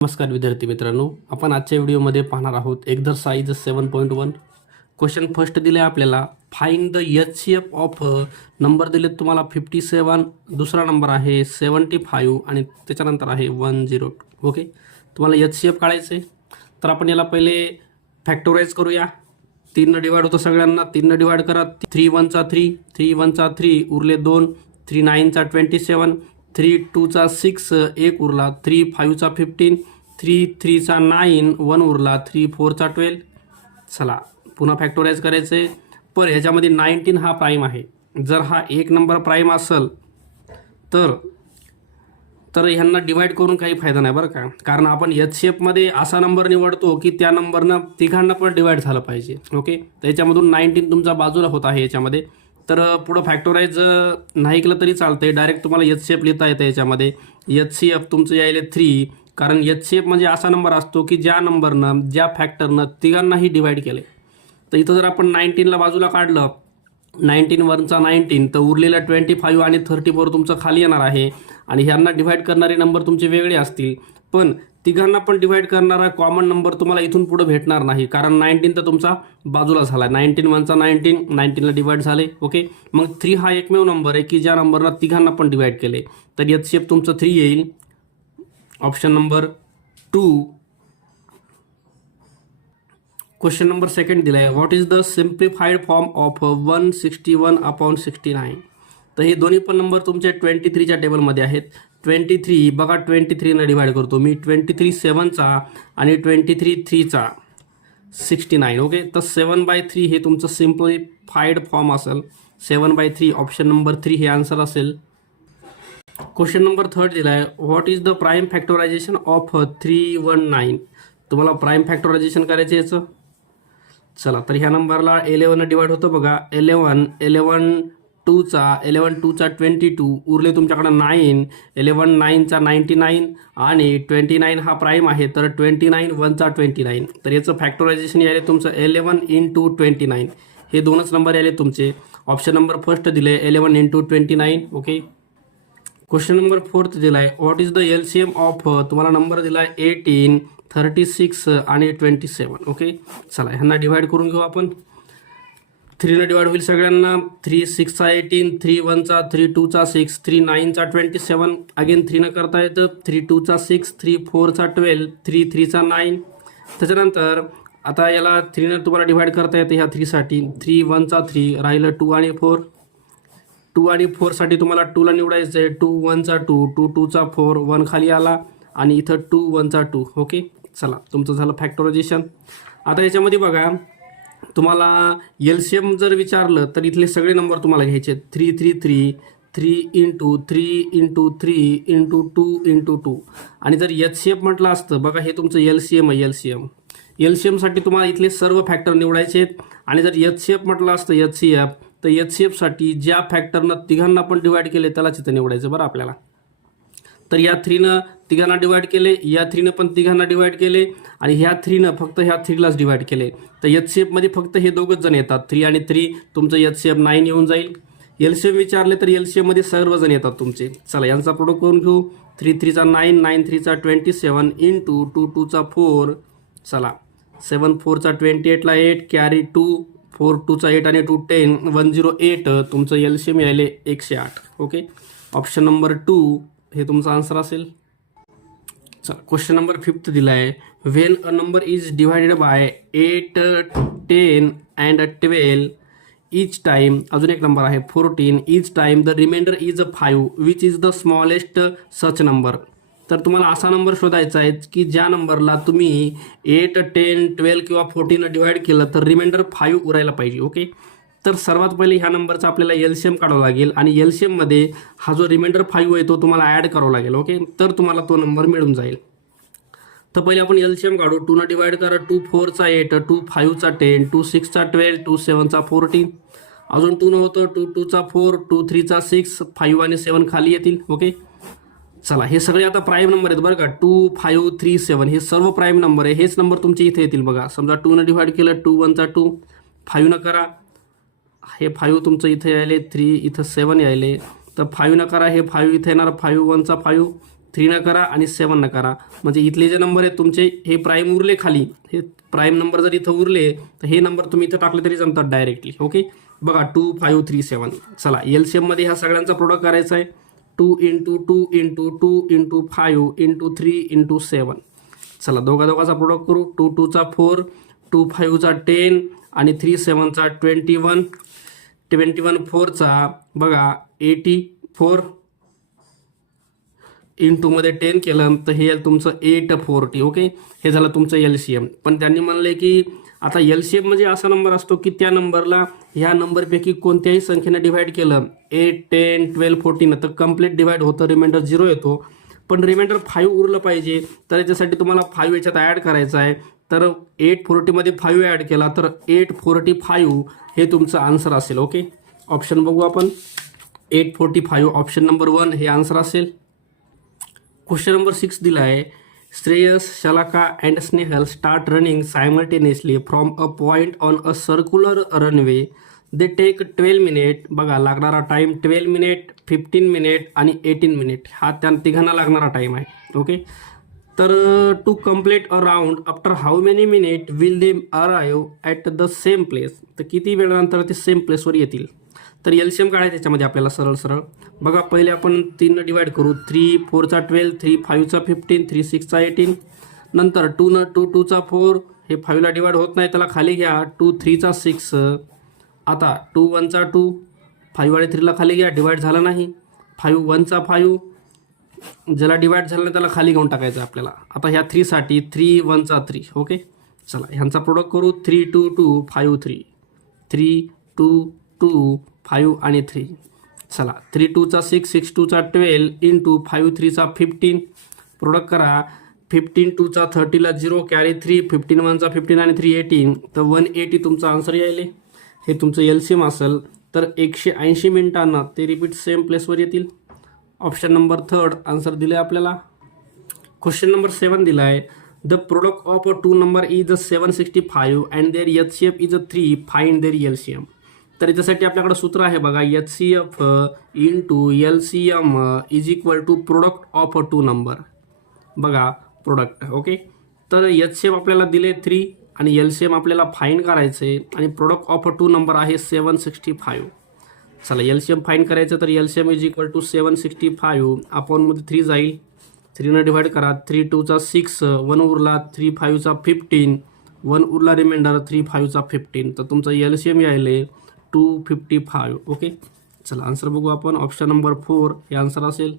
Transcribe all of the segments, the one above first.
नमस्कार विद्यार्थी मित्रांनो, आपण आजच्या व्हिडिओमध्ये पाहणार आहोत एक्झरसाइज 7.1. क्वेश्चन फर्स्ट दिले आपल्याला, find the HCF of number दिलेत तुम्हाला 57, दुसरा नंबर आहे 75 आणि त्याच्यानंतर आहे 102. ओके, तुम्हाला HCF काढायचं आहे तर आपण याला पहिले फॅक्टोराइज करूया. 3 ने डिवाइड होतं सगळ्यांना, 3 ने डिवाइड करा. 3 1 चा 3, 3 1 चा 3 उरले 2, 3 9 चा 27, 3 2 चा 6 एक उरला, 3 5 चा 15, 3 3 चा 9 1 उरला, 3 4 चा 12. चला पुन्हा फॅक्टोराइज करायचे. पण ह्याच्यामध्ये 19 हा प्राईम आहे. जर हा एक नंबर प्राईम असेल तर ह्यांना डिवाइड करून काही फायदा नाही बरं का. कारण आपण HCF मध्ये असा नंबर निवडतो की त्या नंबरनं तिघांना पण डिवाइड झालं पाहिजे. ओके, त्याच्यामधून 19 तुमचा बाजूला होत आहे याच्यामध्ये. तर पुढं फॅक्टोराइज नाही केलं तरी चालतंय, डायरेक्ट तुम्हाला HCF लिहिता येतं याच्यामध्ये. HCF तुमचं यायले 3, कारण HCF म्हणजे असा नंबर असतो की ज्या नंबरनं ज्या फॅक्टरनं तिघांनाही डिवाइड केले. तर इथं जर आपण 19ला बाजूला काढलं, 19 वरचा 19 तर उरलेला 25 आणि 34 तुमचं खाली येणार आहे. आणि ह्यांना डिवाइड करणारे नंबर तुमचे वेगळे असतील, पण तिघांना पण डिवाइड करणारा कॉमन नंबर तुम्हाला इथून पुढे भेटणार नाही, कारण 19 तर तुमचा बाजूला झाला. 19 वरचा 19ला डिवाइड झाले. ओके, मग 3 हा एकमेव नंबर आहे की ज्या नंबरनं तिघांना पण डिवाइड केले. तर HCF तुमचं 3 येईल. Option number 2. Question number second दिला आहे, what is the simplified form of 161/69. तर हे दोन्ही पण नंबर तुमचे 23च्या टेबलमध्ये आहेत. 23 बघा, 23 ने डिवाइड करतो मी. 23 7चा आणि 23 3चा 69. ओके, तर 7/3 हे तुमचं सिम्प्लिफाईड फॉर्म असेल. 7/3 ऑप्शन नंबर 3 हे आन्सर असेल. क्वेश्चन नंबर थर्ड दिला आहे, what is the prime factorisation of 319. तुम्हाला प्राईम फॅक्टरायझेशन करायचं याचं. चला, तर ह्या नंबरला 11 डिवाइड होतं बघा. 11 2चा 22 उरले तुमच्याकडं 9. 11 9चा 99 आणि 29 हा प्राईम आहे, तर 29 1चा 29. तर याचं फॅक्टरायझेशन यायले तुमचं 11 × 29. हे दोनच नंबर यायले तुमचे. ऑप्शन नंबर फर्स्ट दिले 11 × 29. ओके, क्वेश्चन नंबर फोर्थ दिला आहे, what is the LCM of, तुम्हाला नंबर दिला आहे 18 36 आणि 27. ओके, चला ह्यांना डिवाइड करून घेऊ आपण. 3 ने डिवाइड होईल सगळ्यांना. 3 6 चा 18, 3 1 चा 3 2 चा 6, 3 9 चा 27. अगेन 3 ने करता येतं. 3 2 चा 6, 3 4 चा 12, 3 3 चा 9. त्याच्यानंतर आता याला 3 ने तुम्हाला डिवाइड करता येतं ह्या 3 साठी. 3 1 चा 3 राहिलं 2 आणि 4. 2 आणि 4 साठी तुम्हाला 2ला निवडायचं आहे. 2 1 चा 2, 2 2 चा 4, 1 खाली आला आणि इथं 2 1 चा 2. ओके, चला तुमचं झालं फॅक्टरायझेशन. आता याच्यामध्ये बघा, तुम्हाला LCM जर विचारलं तर इथले सगळे नंबर तुम्हाला घ्यायचे. 3 3 3, 3 × 3 × 3 × 2 × 2. आणि जर HCF म्हटलं असतं, बघा हे तुमचं LCM आहे. LCMसाठी तुम्हाला इथले सर्व फॅक्टर निवडायचे आहेत. आणि जर HCF म्हटलं असतं HCF, तर HCFसाठी ज्या फॅक्टरनं तिघांना पण डिवाइड केले त्यालाच इथं निवडायचं बरं आपल्याला. तर या 3नं तिघांना डिवाइड केले, या 3नं पण तिघांना डिवाइड केले आणि ह्या 3नं फक्त ह्या 3लाच डिवाइड केले. तर HCFमध्ये फक्त हे दोघंच जण येतात. 3 आणि 3 तुमचं HCF 9 येऊन जाईल. LCM विचारले तर LCMमध्ये सर्वजण येतात तुमचे. चला यांचा प्रोडक्ट करून घेऊ. 3 3 चा 9, 9 3 चा 27 × 2 2 चा 4. चला 7 4 चा 28ला 8 कॅरी 2, 4 2 चा 8 आणि 2 10, 108. तुमचं LCM यायले 108. ओके, ऑप्शन नंबर 2 हे तुमचा आन्सर असेल. चला क्वेश्चन नंबर 5 दिला आहे, when a number is divided by 8 10 and 12 each time. अजून एक नंबर आहे 14 each time the remainder is 5, which is the smallest such number. तर तुम्हाला असा नंबर शोधायचा आहे की ज्या नंबरला तुम्ही 8 10 12 किंवा 14 डिवाइड केलं तर रिमाइंडर 5 उरायला पाहिजे. ओके, तर सर्वात पहिले ह्या नंबरचा आपल्याला LCM काढावं लागेल आणि LCMमध्ये हा जो रिमाइंडर 5 आहे तो तुम्हाला ॲड करावा लागेल. ओके, तर तुम्हाला तो नंबर मिळून जाईल. तर पहिले आपण LCM काढू. 2 ने डिवाइड करा. 2 4 चा 8, 2 5 चा 10, 2 6 चा 12, 2 7 चा 14. अजून 2 न होतं. 2 2 चा 4, 2 3 चा 6, 5 आणि 7 खाली येतील. ओके, चला हे सगळे आता प्राईम नंबर आहेत बरं का. 2 5 3 7 हे सर्व प्राईम नंबर आहे. हेच नंबर तुमचे इथे येतील बघा. समजा 2 ने डिवाइड केलं, 2 1 चा 2, 5 न करा, हे 5 तुमचं इथे यायले, 3 इथं 7 यायले. तर 5 न करा, हे 5 इथे येणार, 5 1 चा 5, 3 न करा आणि 7 न करा. म्हणजे इथले जे नंबर आहेत तुमचे हे प्राईम उरले खाली, हे प्राईम नंबर जर इथं उरले तर हे नंबर तुम्ही इथं टाकले तरी जमतात डायरेक्टली. ओके, बघा 2 5 3 7. चला एलसीएममध्ये ह्या सगळ्यांचा प्रोडक्ट करायचा आहे. 2 × 2 × 2 × 5 × 3 × 7. चला दोघाचा प्रोडक्ट करू. 2 2 चा 4, 2 5 चा 10 आणि 3 7 चा 21. 21 4 चा बघा 84 इंटू मध्ये 10 केलं तर हे तुमचं 840. ओके, हे झालं तुमचं एलसीएम. पण त्यांनी म्हणले की आता एलसीएम म्हणजे असा नंबर असतो की त्या नंबरला ह्या नंबरपैकी कोणत्याही संख्येने डिवाइड केलं 8 10 12 14 तर कम्प्लीट डिवाइड होतं, रिमाइंडर 0 येतो. पण रिमाइंडर 5 उरलं पाहिजे तर याच्यासाठी तुम्हाला 5 याच्यात ॲड करायचं आहे. तर 840 मध्ये 5 ॲड केला तर 845 हे तुमचं आन्सर असेल. ओके, ऑप्शन बघू आपण. 845 ऑप्शन नंबर 1 हे आन्सर असेल. क्वेश्चन नंबर 6 दिला आहे. Shreyas, Shalaka and Snehal start running simultaneously from a point on a circular runway. They take 12 minute. बघा लागणारा टाईम 12 मिनिट, 15 मिनिट आणि 18 मिनिट हा त्या तिघांना लागणारा टाईम आहे. ओके, तर to complete a round after how many minute will they arrive at the same place. तर किती वेळानंतर ते सेम प्लेसवर येतील. तर एलसीएम काय आहे त्याच्यामध्ये आपल्याला सरळ बघा. पहिले आपण 3 न डिवाइड करू. 3 4 चा 12, 3 5 चा 15, 3 6 चा 18. नंतर 2 न 2 2 चा 4, हे 5 ला डिवाइड होत नाही त्याला खाली घ्या. 2 3 चा 6. आता 2 1 चा 2, 5 आणि 3 ला खाली घ्या, डिवाइड झाला नाही. 5 1 चा 5, ज्याला डिवाइड झाला नाही त्याला खाली घेऊन टाकायचं आपल्याला. आता ह्या 3 साठी 3 1 चा 3. ओके, चला ह्यांचा प्रोडक्ट करू. 3 2 2 5 3, 3 2 2 5 आणि 3. चला 3 2 चा 6, 6 2 चा 12 इंटू 5 3 चा 15. प्रोडक्ट करा. 15 2 चा 30 ला 0 कॅरी 3, 15 1 चा 15 आणि 3 18. तर 180 तुमचा आन्सर यायले. हे तुमचं एलसीएम असेल. तर 180 मिनिटांना ते रिपीट सेम प्लेसवर येतील. ऑप्शन नंबर 3 आन्सर दिले आपल्याला. क्वेश्चन नंबर 7 दिला आहे. The product of a 2 number is 765 and their HCF is 3. Find their LCM. तर याच्यासाठी आपल्याकडे सूत्र आहे बघा. HCF into LCM is equal to product of a 2 number. बघा प्रोडक्ट. ओके, तर एचसीएफ आपल्याला दिले 3 आणि एलसीएम आपल्याला फाइंड करायचे आणि प्रोडक्ट ऑफ अ 2 नंबर आहे 765. चला एलसीएम फाइंड करायचं तर एलसीएम इज इक्वल टू 765 अपॉनमध्ये 3 जाईल. 3 न डिवाइड करा. 3 2 चा 6, 1 उरला. 3 5 चा 15, 1 उरला रिमाइंडर. 3 5 चा 15. तर तुमचं एलसीएम यायले 255. ओके, चला आन्सर बघू आपण. ऑप्शन नंबर 4 हे आन्सर असेल.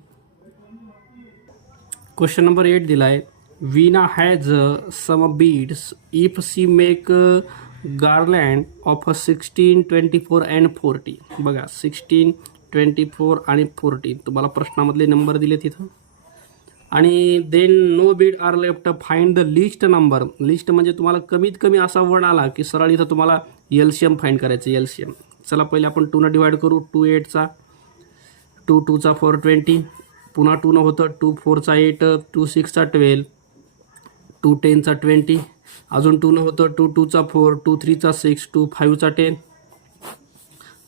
क्वेश्चन नंबर 8 दिला आहे. Veena has some beads if she make garland of 16 24 and 40. बघा 16 24 आणि 40 तुम्हाला प्रश्नामधले नंबर दिले तिथं. आणि then no bead are left. Find the least number. Least म्हणजे तुम्हाला कमीत कमी असा वर्ड आला की सरळ इथं तुम्हाला एलसीएम फाइंड करायचं. एलसीएम चला पहिले आपण 2 न डिवाइड करू. 2 8 चा 2 2 चा 4 20, पुन्हा 2 न होतं. 2 4 चा 8, 2 6 चा 12, 2 10 चा 20, अजून 2 न होतं. 2 2 चा 4, 2 3 चा 6, 2 5 चा 10.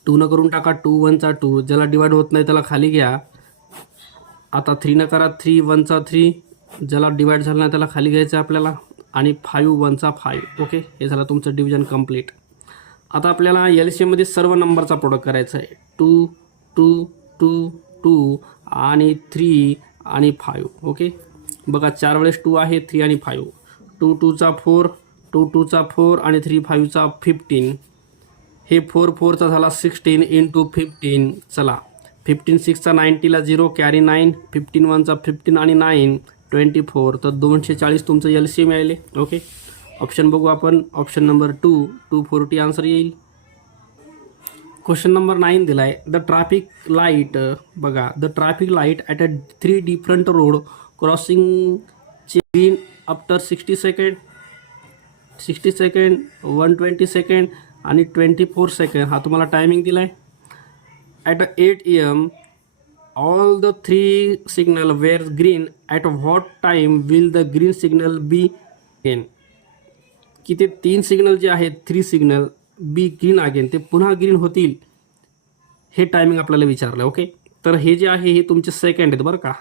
2 न करून टाका. 2 1 चा 2, ज्याला डिवाइड होत नाही त्याला खाली घ्या. आता 3 न करा. 3 1 चा 3, ज्याला डिवाइड झाला नाही त्याला खाली घ्यायचं आपल्याला. आणि 5 1 चा 5. ओके, हे झालं तुमचं डिव्हिजन कंप्लीट. आता आपल्याला एलसीएममध्ये सर्व नंबरचा प्रोडक्ट करायचा आहे. 2 2 2 2 आणि 3 आणि 5. ओके, बघा 4 वेळेस 2 आहे. 3 आणि 5. 2 2 चा 4, 2 2 चा 4 आणि 3 5 चा 15. हे 4 4 चा झाला 16 इंटू 15. चला 15 6 चा 90 ला 0 कॅरी 9, 15 1 चा 15 आणि 9 24. तर 240 तुमचं एलसीएम यायले. ओके, ऑप्शन बघू आपण. ऑप्शन नंबर 2 240 आन्सर येईल. क्वेश्चन नंबर 9 दिला आहे. The traffic light. बघा the traffic light at a 3 different road crossing green after 60 second, 60 second, 120 second आणि 24 सेकंड हा तुम्हाला टायमिंग दिला आहे. At 8 AM all the 3 signal were green. at what time will the green signal be again. की ते 3 signal जे आहेत 3 signal be green again ते पुन्हा ग्रीन होतील हे टायमिंग आपल्याला विचारलं. ओके, तर हे जे आहे हे तुमचे सेकंड आहेत बरं का.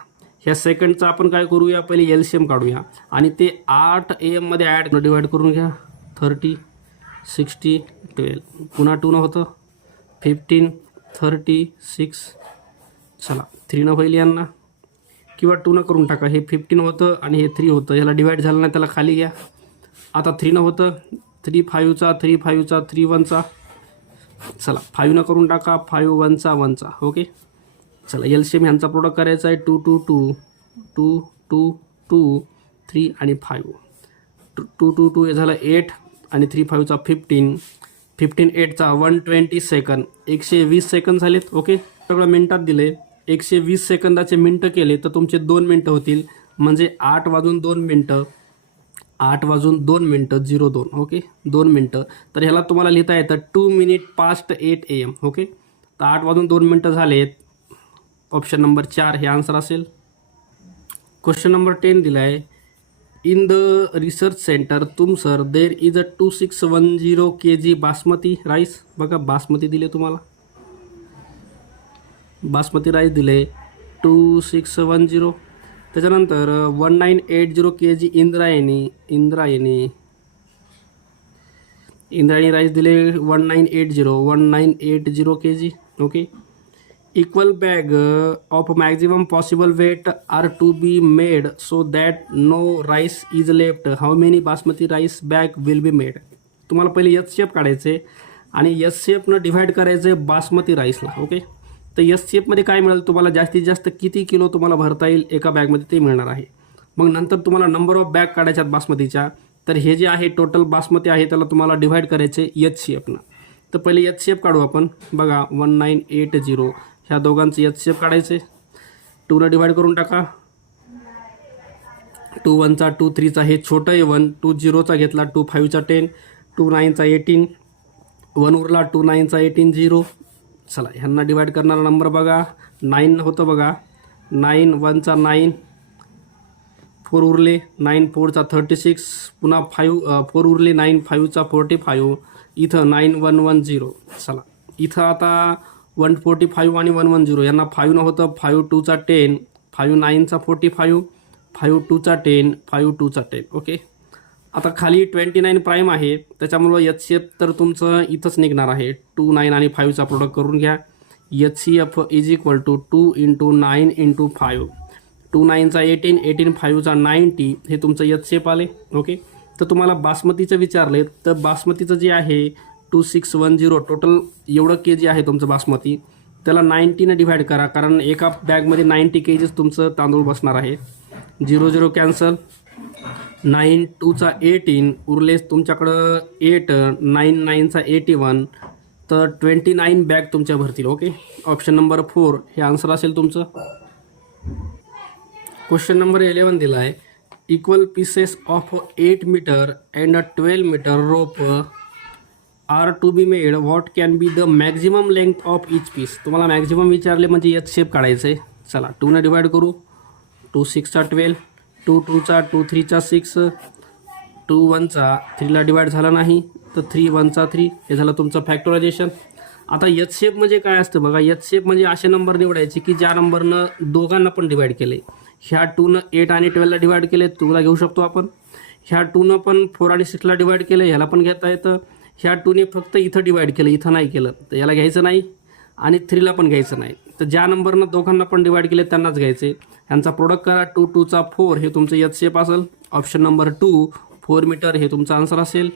ह्या सेकंडचा आपण काय करूया, पहिले LCM काढूया आणि ते 8 AM मध्ये ॲड डिवाइड करून घ्या. 30 60 12 पुन्हा 2 होतं 15 30 6. चला 3 होईल यांना, किंवा 2 करून टाका. हे 15 होतं आणि हे 3 होतं, ह्याला डिवाइड झालं नाही त्याला खाली घ्या. आता 3 होतं 3 5चा 3 5चा 3 1चा. चला 5 करून टाका. 5 1चा 1चा. ओके. चला LCM ह्यांचा प्रोडक्ट करायचा आहे. 2 2 2 2 2 2 3 आणि 5. 2 2 2 हे झालं 8 आणि 3 5चा 15 15 8चा 120 सेकंद. 120 सेकंद झालेत. ओके. सगळं मिनटात दिले. 120 सेकंदाचे मिनटं केले तर तुमचे 2 मिनटं होतील, म्हणजे 8 वाजून 2 मिनटं 8 वाजून 2 मिनटं 02. ओके 2 मिनटं. तर ह्याला तुम्हाला लिहिता येतं 2 minutes past 8 AM. ओके. तर 8 वाजून 2 मिनटं झालेत. ऑप्शन नंबर 4 हे आन्सर असेल. क्वेश्चन नंबर 10 दिला आहे. In the research centre Tumsar there is a 2610 kg basmati rice. बघा बासमती दिले तुम्हाला, बासमती राईस दिले 2610. त्याच्यानंतर 1980 kg इंद्रायणी राईस दिले 1980 kg. Okay. Equal bag of maximum possible weight are to be made so that no rice is left. How many basmati rice bag will be made. तुम्हाला पहिले HCF काढायचे आणि HCFनं डिव्हाइड करायचे बासमती राईसला. ओके. तर HCFमध्ये काय मिळेल तुम्हाला, जास्तीत जास्त किती किलो तुम्हाला भरता येईल एका बॅगमध्ये ते मिळणार आहे. मग नंतर तुम्हाला नंबर ऑफ बॅग काढायच्यात बासमतीच्या. तर हे जे आहे टोटल बासमती आहे त्याला तुम्हाला डिव्हाइड करायचे HCFनं. तर पहिले HCF काढू आपण. बघा 1980 ह्या दोघांचे HCF काढायचे. 2 डिवाइड करून टाका. 2 1चा 2 3चा हे छोटं आहे 1. 2 0चा घेतला 2 5चा 10 2 9चा 18 1 उरला 2 9चा 18 0. चला ह्यांना डिवाइड करणारा नंबर बघा 9 होतं बघा. 9 1चा 9 4 उरले 9 4चा 36 पुन्हा 4 उरले 9 5चा 45. इथं 9 1 1 0. चला इथं आता 145 आणि 110 यांना 5 होतं. 5 2चा 10 5 9चा 45 5 2चा 10 5 2चा 10. ओके. आता खाली 29 प्राईम आहे त्याच्यामुळं HCF तर तुमचं इथंच निघणार आहे. 2 9 आणि 5चा प्रोडक्ट करून घ्या. HCF is equal to 2 × 9 × 5. 2 9चा 18 18 5चा 90 हे तुमचं HCF आले. ओके. तर तुम्हाला बासमतीचं विचारले तर बासमतीचं जे आहे 2610 टोटल एवढं kg आहे तुमचं बासमती. त्याला 90ने डिवाइड करा, कारण एका बॅगमध्ये 90 kg तुमचं तांदूळ बसणार आहे. 0 0 कॅन्सल. 9 2चा 18 उरले तुमच्याकडं 8 9 9चा 81. तर 29 बॅग तुमच्या भरतील. ओके. ऑप्शन नंबर 4 हे आन्सर असेल तुमचं. क्वेश्चन नंबर 11 दिला आहे. Equal pieces of 8 metre and 12 metre rope are to be made. What can be the maximum length of each piece. तुम्हाला मॅक्झिमम विचारले म्हणजे HCF काढायचं आहे. चला 2ने डिवाइड करू. 2 6चा 12 2 2चा 2 3चा 6 2 1चा 3ला डिवाइड झाला नाही तर 3 1चा 3 हे झालं तुमचं फॅक्टरायझेशन. आता HCF म्हणजे काय असतं बघा. HCF म्हणजे असे नंबर निवडायचे की ज्या नंबरनं दोघांना पण डिवाइड केले. ह्या 2नं 8 आणि 12ला डिवाइड केले 2ला घेऊ शकतो आपण. ह्या 2नं पण 4 आणि 6ला डिवाइड केलं ह्याला पण घेता येतं. ह्या 2ने फक्त इथं डिवाइड केलं इथं नाही केलं तर याला घ्यायचं नाही आणि 3ला पण घ्यायचं नाही. तर ज्या नंबरनं दोघांना पण डिवाइड केले त्यांनाच घ्यायचे. ह्यांचा प्रोडक्ट करा. 2 2चा 4 हे तुमचं HCF असेल. ऑप्शन नंबर 2 4 मीटर हे तुमचा आन्सर असेल.